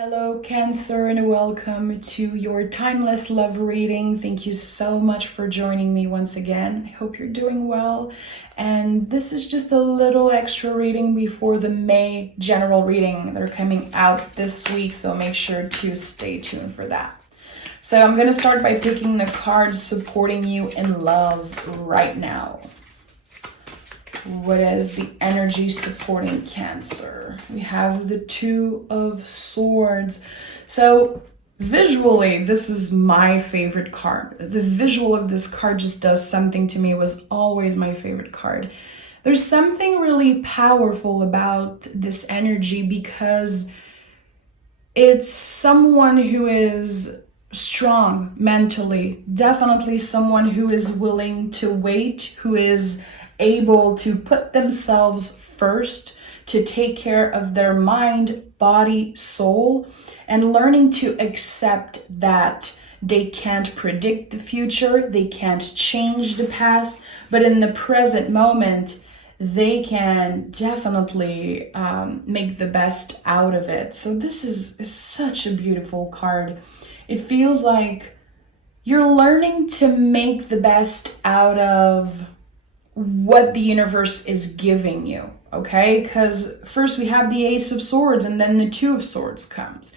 Hello, Cancer, and welcome to your timeless love reading. Thank you so much for joining me once again. I hope you're doing well. And this is just a little extra reading before the May general reading. They're coming out this week, so make sure to stay tuned for that. So I'm going to start by picking the cards supporting you in love right now. What is the energy supporting Cancer? We have the Two of Swords. So visually, this is my favorite card. The visual of this card just does something to me. It was always my favorite card. There's something really powerful about this energy because it's someone who is strong mentally, definitely someone who is willing to wait, who is able to put themselves first, to take care of their mind, body, soul, and learning to accept that they can't predict the future, they can't change the past, but in the present moment, they can definitely make the best out of it. So this is such a beautiful card. It feels like you're learning to make the best out of what the universe is giving you, okay? Because first we have the Ace of Swords and then the Two of Swords comes.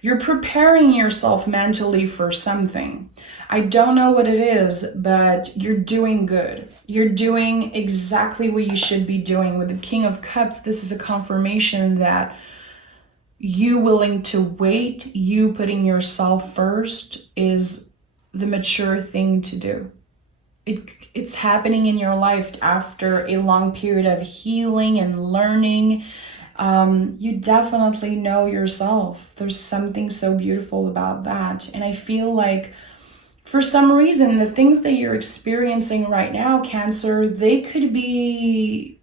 You're preparing yourself mentally for something. I don't know what it is, but you're doing good. You're doing exactly what you should be doing. With the King of Cups, this is a confirmation that you willing to wait, you putting yourself first is the mature thing to do. It's happening in your life after a long period of healing and learning. You definitely know yourself. There's something so beautiful about that. And I feel like for some reason, the things that you're experiencing right now, Cancer, they could be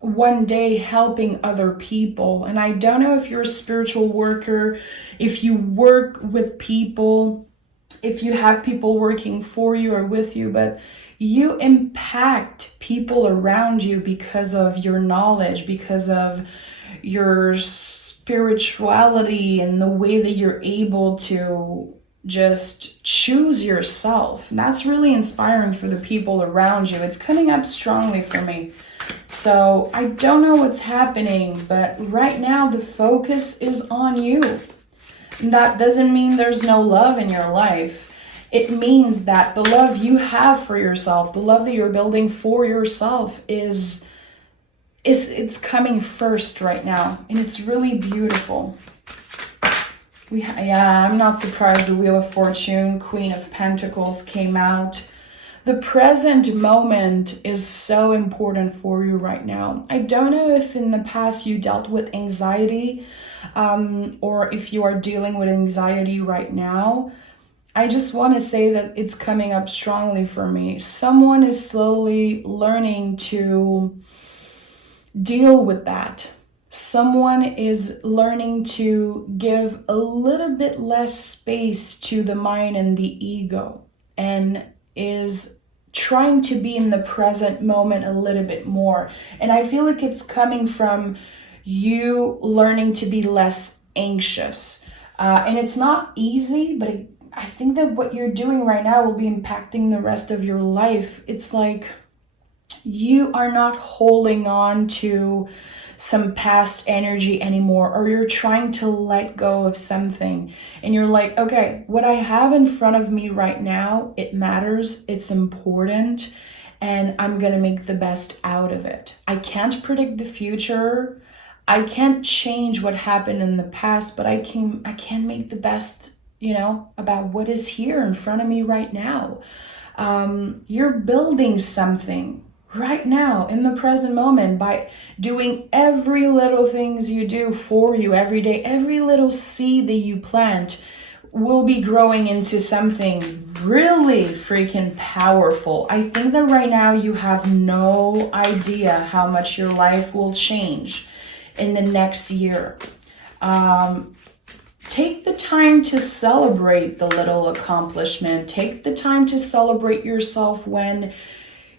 one day helping other people. And I don't know if you're a spiritual worker, if you work with people, if you have people working for you or with you, but you impact people around you because of your knowledge, because of your spirituality and the way that you're able to just choose yourself. And that's really inspiring for the people around you. It's coming up strongly for me. So I don't know what's happening, but right now the focus is on you. And that doesn't mean there's no love in your life. It means that the love you have for yourself, the love that you're building for yourself it's coming first right now. And it's really beautiful. I'm not surprised the Wheel of Fortune, Queen of Pentacles came out. The present moment is so important for you right now. I don't know if in the past you dealt with anxiety or if you are dealing with anxiety right now. I just want to say that it's coming up strongly for me. Someone is slowly learning to deal with that. Someone is learning to give a little bit less space to the mind and the ego and is trying to be in the present moment a little bit more. And I feel like it's coming from you learning to be less anxious. And it's not easy, but I think that what you're doing right now will be impacting the rest of your life. It's like you are not holding on to some past energy anymore, or you're trying to let go of something. And you're like, okay, what I have in front of me right now, it matters, it's important, and I'm going to make the best out of it. I can't predict the future. I can't change what happened in the past, but I can make the best about what is here in front of me right now. You're building something right now in the present moment by doing every little things you do for you every day. Every little seed that you plant will be growing into something really freaking powerful. I think that right now you have no idea how much your life will change in the next year. Take the time to celebrate the little accomplishment. Take the time to celebrate yourself when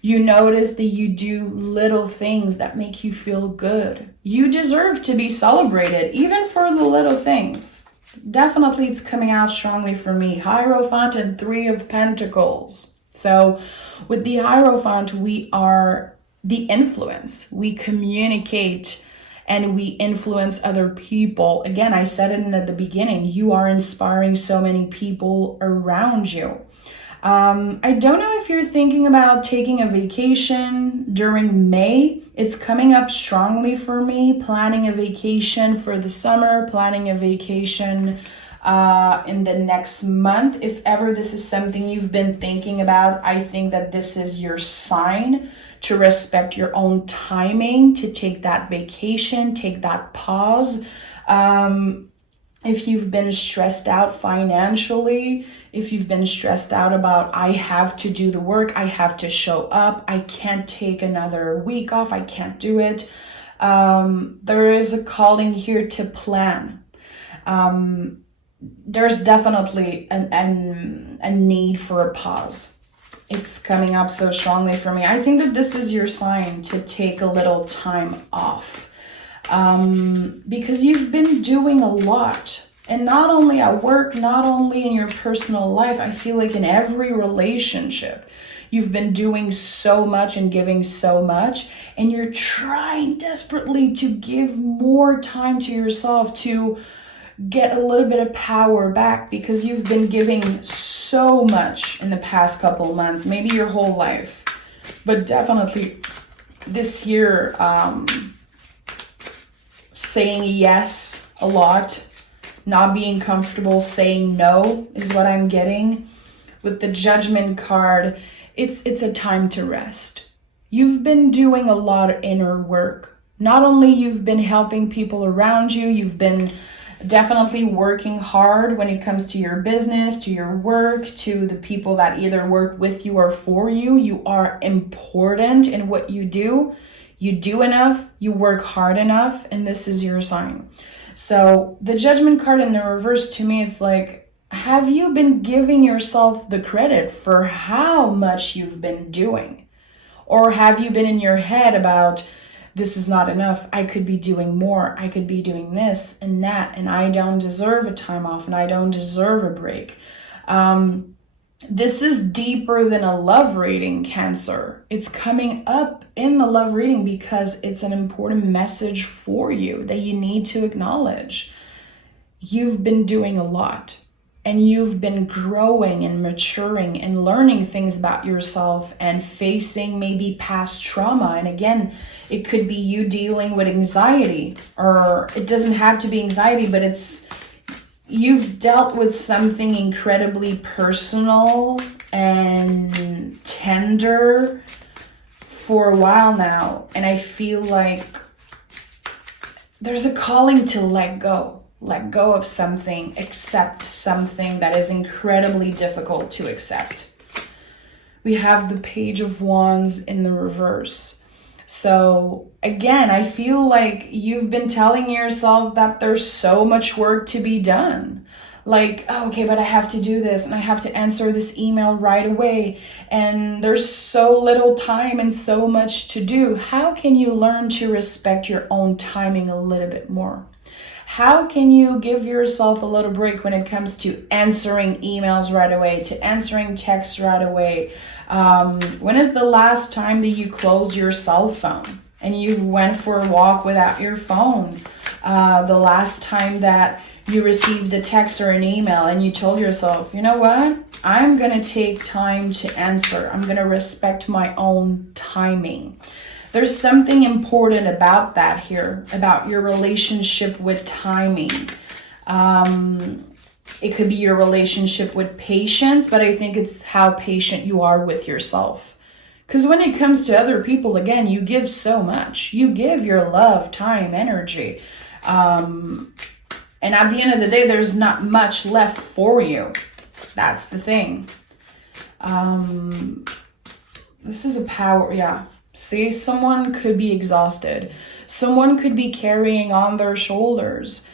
you notice that you do little things that make you feel good. You deserve to be celebrated, even for the little things. Definitely it's coming out strongly for me. Hierophant and Three of Pentacles. So with the Hierophant, we are the influence. We communicate and we influence other people. Again, I said it at the beginning, you are inspiring so many people around you. I don't know if you're thinking about taking a vacation during May. It's coming up strongly for me, planning a vacation for the summer, planning a vacation in the next month. If ever this is something you've been thinking about, I think that this is your sign to respect your own timing, to take that vacation, take that pause. If you've been stressed out financially, if you've been stressed out about, I have to do the work, I have to show up, I can't take another week off, I can't do it. There is a calling here to plan. There's definitely a need for a pause. It's coming up so strongly for me. I think that this is your sign to take a little time off. Because you've been doing a lot, and not only at work, not only in your personal life, I feel like in every relationship, you've been doing so much and giving so much, and you're trying desperately to give more time to yourself, to get a little bit of power back, because you've been giving so much in the past couple of months, maybe your whole life, but definitely this year, saying yes a lot, not being comfortable saying no is what I'm getting. With the Judgment card, it's a time to rest. You've been doing a lot of inner work. Not only you've been helping people around you, you've been definitely working hard when it comes to your business, to your work, to the people that either work with you or for you. You are important in what you do. You do enough, you work hard enough, and this is your sign. So the Judgment card in the reverse, to me, it's like, have you been giving yourself the credit for how much you've been doing? Or have you been in your head about, this is not enough, I could be doing more, I could be doing this and that, and I don't deserve a time off, and I don't deserve a break. This is deeper than a love reading, Cancer. It's coming up in the love reading because it's an important message for you that you need to acknowledge. You've been doing a lot, and you've been growing and maturing and learning things about yourself and facing maybe past trauma. And again, it could be you dealing with anxiety, or it doesn't have to be anxiety, but you've dealt with something incredibly personal and tender for a while now. And I feel like there's a calling to let go of something, accept something that is incredibly difficult to accept. We have the Page of Wands in the reverse. So again, I feel like you've been telling yourself that there's so much work to be done. Like, oh, okay, but I have to do this, and I have to answer this email right away, and there's so little time and so much to do. How can you learn to respect your own timing a little bit more? How can you give yourself a little break when it comes to answering emails right away, to answering texts right away? When is the last time that you closed your cell phone and you went for a walk without your phone? The last time that you received a text or an email and you told yourself, you know what? I'm going to take time to answer. I'm going to respect my own timing. There's something important about that here, about your relationship with timing. It could be your relationship with patience, but I think it's how patient you are with yourself. Because when it comes to other people, again, you give so much. You give your love, time, energy. And at the end of the day, there's not much left for you. That's the thing. This is a power, yeah. See, someone could be exhausted. Someone could be carrying on their shoulders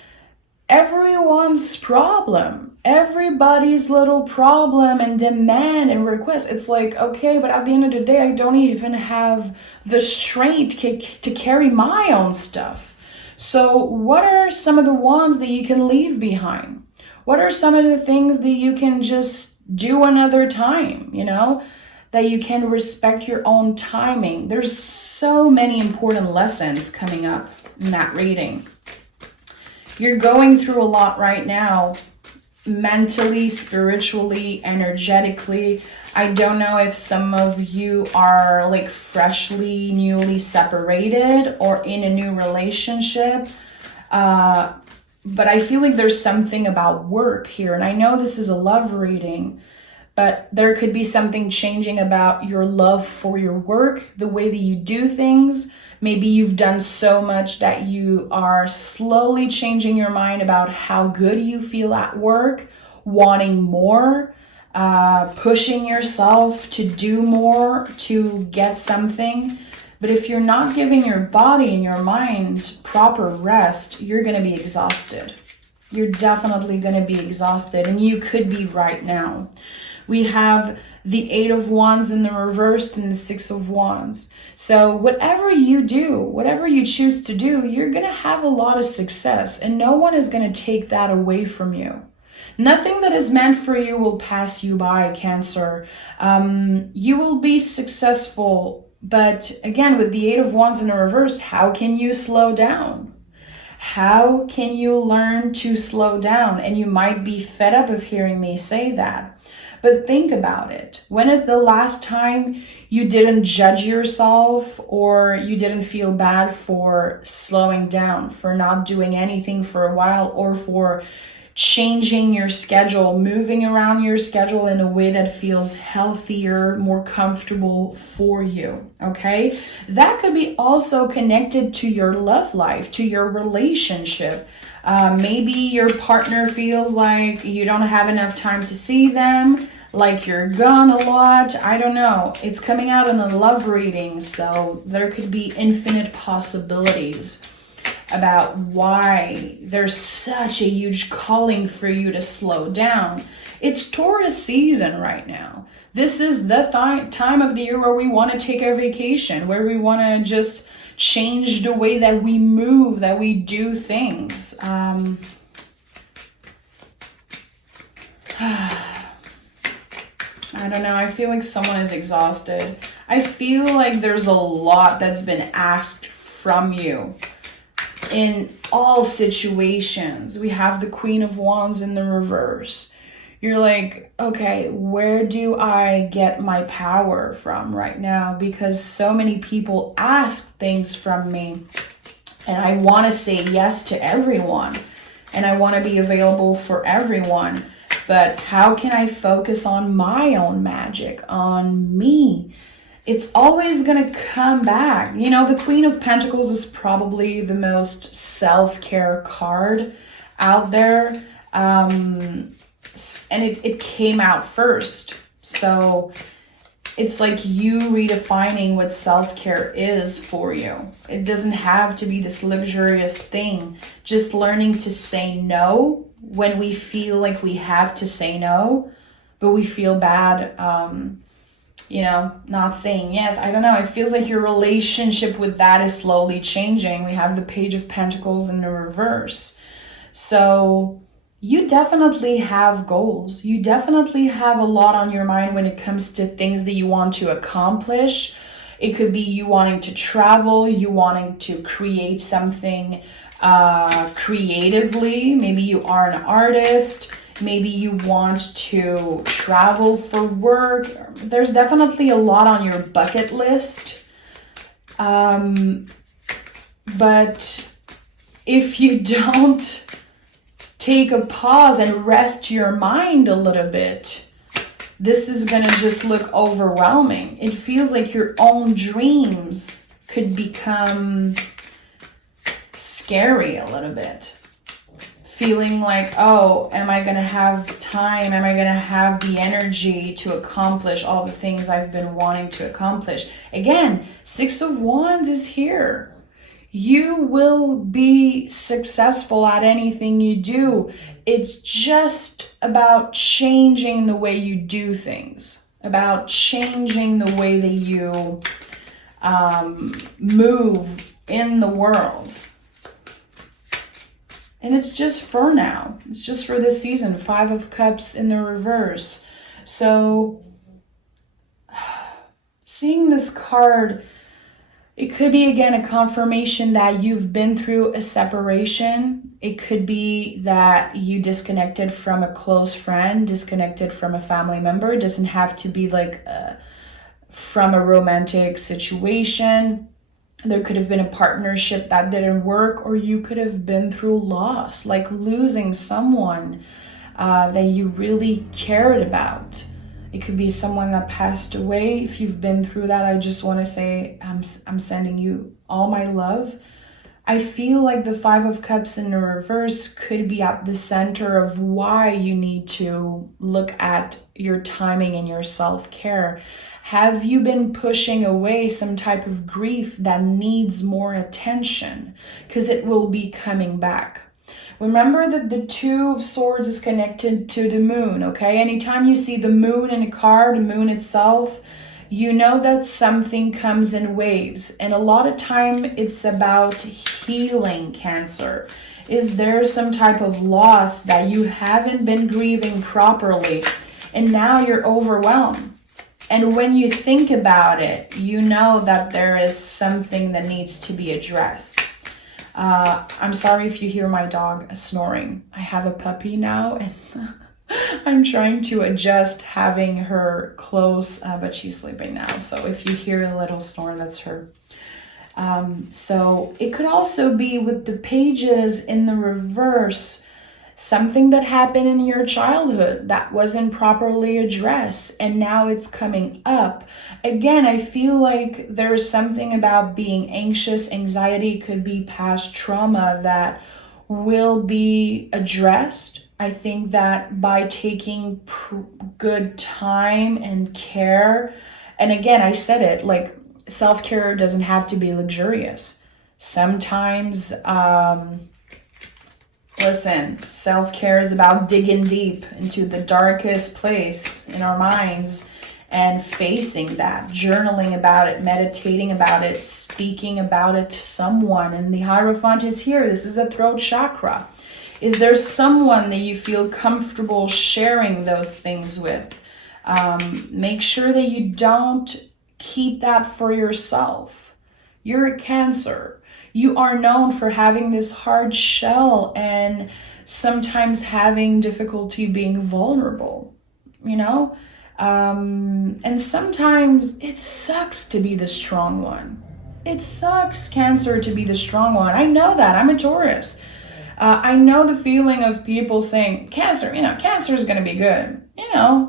everyone's problem, everybody's little problem and demand and request. It's like, okay, but at the end of the day, I don't even have the strength to carry my own stuff. So what are some of the ones that you can leave behind? What are some of the things that you can just do another time, you know? That you can respect your own timing. There's so many important lessons coming up in that reading. You're going through a lot right now, mentally, spiritually, energetically. I don't know if some of you are like freshly, newly separated or in a new relationship. But I feel like there's something about work here. And I know this is a love reading, but there could be something changing about your love for your work, the way that you do things. Maybe you've done so much that you are slowly changing your mind about how good you feel at work, wanting more, pushing yourself to do more, to get something. But if you're not giving your body and your mind proper rest, you're going to be exhausted. You're definitely going to be exhausted, and you could be right now. We have the 8 of Wands in the reverse and the 6 of Wands. So whatever you do, whatever you choose to do, you're going to have a lot of success, and no one is going to take that away from you. Nothing that is meant for you will pass you by, Cancer. You will be successful, but again, with the 8 of Wands in the reverse, how can you slow down? How can you learn to slow down? And you might be fed up of hearing me say that. But think about it. When is the last time you didn't judge yourself or you didn't feel bad for slowing down, for not doing anything for a while, or for changing your schedule, moving around your schedule in a way that feels healthier, more comfortable for you, okay? That could be also connected to your love life, to your relationship. Maybe your partner feels like you don't have enough time to see them, like you're gone a lot. I don't know. It's coming out in a love reading, so there could be infinite possibilities about why there's such a huge calling for you to slow down. It's Taurus season right now. This is the time of the year where we want to take a vacation, where we want to just change the way that we move, that we do things. I don't know. I feel like someone is exhausted. I feel like there's a lot that's been asked from you in all situations. We have the Queen of Wands in the reverse. You're like, okay, where do I get my power from right now? Because so many people ask things from me, and I want to say yes to everyone, and I want to be available for everyone. But how can I focus on my own magic, on me? It's always going to come back. You know, the Queen of Pentacles is probably the most self-care card out there. And it came out first. So it's like you redefining what self-care is for you. It doesn't have to be this luxurious thing. Just learning to say no when we feel like we have to say no, but we feel bad, not saying yes. I don't know. It feels like your relationship with that is slowly changing. We have the Page of Pentacles in the reverse. So you definitely have goals. You definitely have a lot on your mind when it comes to things that you want to accomplish. It could be you wanting to travel, you wanting to create something creatively. Maybe you are an artist. Maybe you want to travel for work. There's definitely a lot on your bucket list. But if you don't take a pause and rest your mind a little bit, this is going to just look overwhelming. It feels like your own dreams could become scary a little bit. Feeling like, oh, am I going to have time? Am I going to have the energy to accomplish all the things I've been wanting to accomplish? Again, 6 of Wands is here. You will be successful at anything you do. It's just about changing the way you do things, about changing the way that you move in the world. And it's just for now. It's just for this season. 5 of Cups in the reverse. So seeing this card, it could be, again, a confirmation that you've been through a separation. It could be that you disconnected from a close friend, disconnected from a family member. It doesn't have to be like from a romantic situation. There could have been a partnership that didn't work, or you could have been through loss, like losing someone that you really cared about. It could be someone that passed away. If you've been through that, I just want to say I'm sending you all my love. I feel like the 5 of Cups in the reverse could be at the center of why you need to look at your timing and your self-care. Have you been pushing away some type of grief that needs more attention? Because it will be coming back. Remember that the 2 of Swords is connected to the moon, okay? Anytime you see the moon in a card, the moon itself, you know that something comes in waves. And a lot of time it's about healing, Cancer. Is there some type of loss that you haven't been grieving properly and now you're overwhelmed? And when you think about it, you know that there is something that needs to be addressed. I'm sorry if you hear my dog snoring. I have a puppy now and I'm trying to adjust having her close, but she's sleeping now. So if you hear a little snore, that's her. So it could also be with the pages in the reverse, something that happened in your childhood that wasn't properly addressed and now it's coming up. Again, I feel like there's something about being anxious. Anxiety could be past trauma that will be addressed. I think that by taking good time and care, and again, I said it, like self-care doesn't have to be luxurious. Sometimes, listen, self-care is about digging deep into the darkest place in our minds and facing that, journaling about it, meditating about it, speaking about it to someone. And the Hierophant is here. This is a throat chakra. Is there someone that you feel comfortable sharing those things with? Make sure that you don't keep that for yourself. You're a Cancer. You are known for having this hard shell and sometimes having difficulty being vulnerable, you know? And sometimes it sucks to be the strong one. It sucks, Cancer, to be the strong one. I know that. I'm a Taurus. I know the feeling of people saying, Cancer, Cancer is going to be good.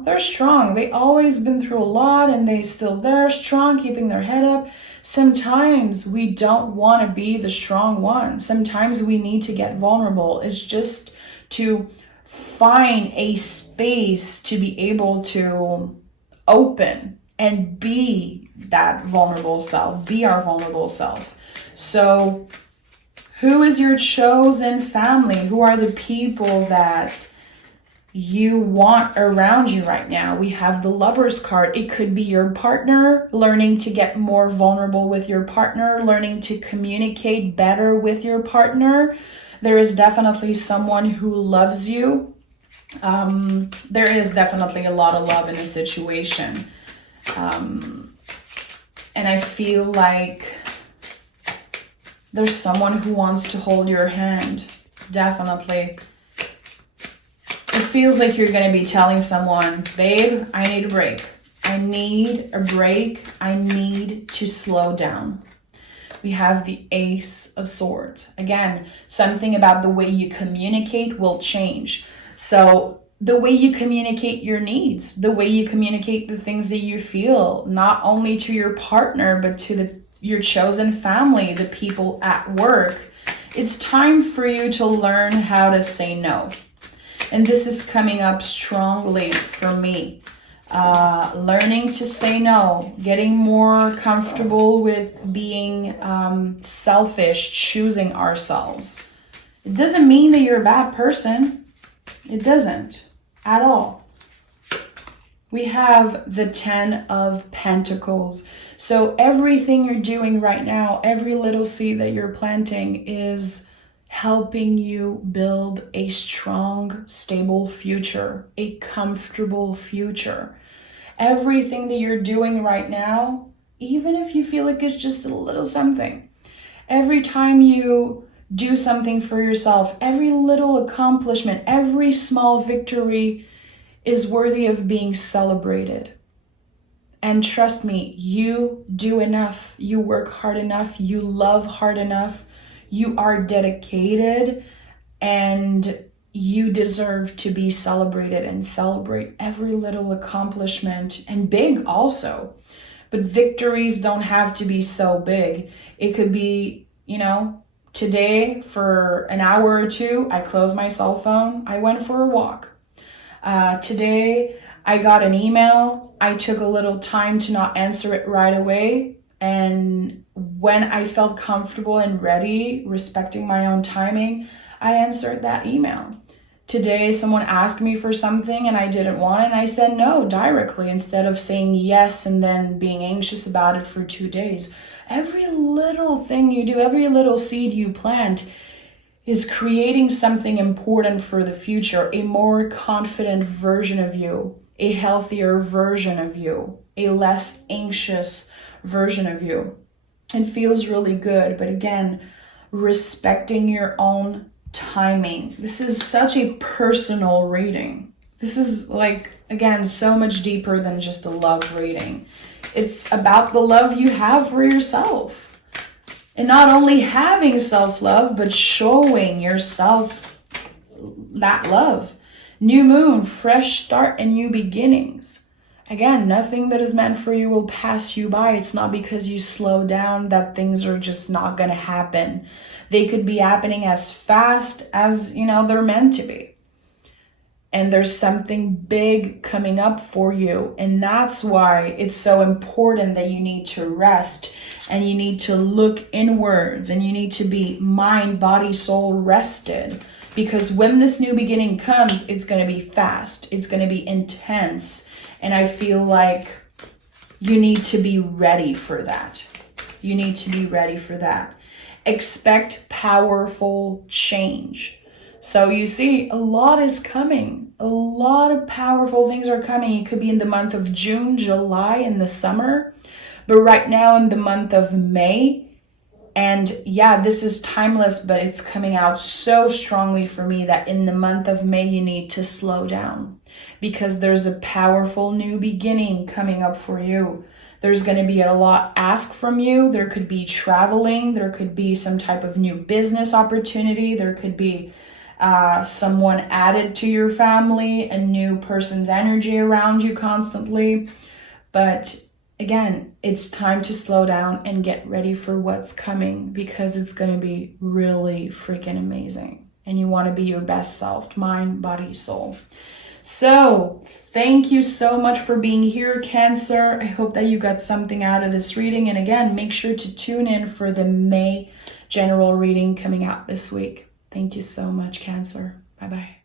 They're strong. They always been through a lot and they still there, strong, keeping their head up. Sometimes we don't want to be the strong one. Sometimes we need to get vulnerable. It's just to find a space to be able to open and be that vulnerable self, be our vulnerable self. So who is your chosen family? Who are the people that you want around you right now? We have the Lover's card. It could be your partner, learning to get more vulnerable with your partner, learning to communicate better with your partner. There is definitely someone who loves you. There is definitely a lot of love in a situation. And I feel like there's someone who wants to hold your hand. Definitely. It feels like you're going to be telling someone, babe, I need a break. I need a break. I need to slow down. We have the Ace of Swords. Again, something about the way you communicate will change. So the way you communicate your needs, the way you communicate the things that you feel, not only to your partner, but to your chosen family, the people at work. It's time for you to learn how to say no. And this is coming up strongly for me. Learning to say no, getting more comfortable with being selfish, choosing ourselves. It doesn't mean that you're a bad person. It doesn't at all. We have the 10 of Pentacles. So everything you're doing right now, every little seed that you're planting is helping you build a strong, stable future, a comfortable future. Everything that you're doing right now, even if you feel like it's just a little something, every time you do something for yourself, every little accomplishment, every small victory is worthy of being celebrated. And trust me, you do enough, you work hard enough, you love hard enough, you are dedicated, and you deserve to be celebrated, and celebrate every little accomplishment, and big also. But victories don't have to be so big. It could be, today for an hour or two, I closed my cell phone, I went for a walk. Today, I got an email, I took a little time to not answer it right away, and when I felt comfortable and ready, respecting my own timing, I answered that email. Today, someone asked me for something and I didn't want it, and I said no directly instead of saying yes and then being anxious about it for 2 days. Every little thing you do, every little seed you plant is creating something important for the future, a more confident version of you, a healthier version of you, a less anxious version of you. It feels really good, but again, respecting your own timing. This is such a personal reading. This is again, so much deeper than just a love reading. It's about the love you have for yourself. And not only having self-love, but showing yourself that love. New moon, fresh start, and new beginnings. Again, nothing that is meant for you will pass you by. It's not because you slow down that things are just not going to happen. They could be happening as fast as, they're meant to be. And there's something big coming up for you. And that's why it's so important that you need to rest, and you need to look inwards, and you need to be mind, body, soul rested. Because when this new beginning comes, it's going to be fast. It's going to be intense. And I feel like you need to be ready for that. You need to be ready for that. Expect powerful change. So you see, a lot is coming. A lot of powerful things are coming. It could be in the month of June, July, in the summer. But right now in the month of May, and yeah, this is timeless, but it's coming out so strongly for me that in the month of May, you need to slow down, because there's a powerful new beginning coming up for you. There's going to be a lot asked from you. There could be traveling. There could be some type of new business opportunity. There could be someone added to your family, a new person's energy around you constantly. But again, it's time to slow down and get ready for what's coming, because it's going to be really freaking amazing. And you want to be your best self, mind, body, soul. So thank you so much for being here, Cancer. I hope that you got something out of this reading. And again, make sure to tune in for the May general reading coming out this week. Thank you so much, Cancer. Bye-bye.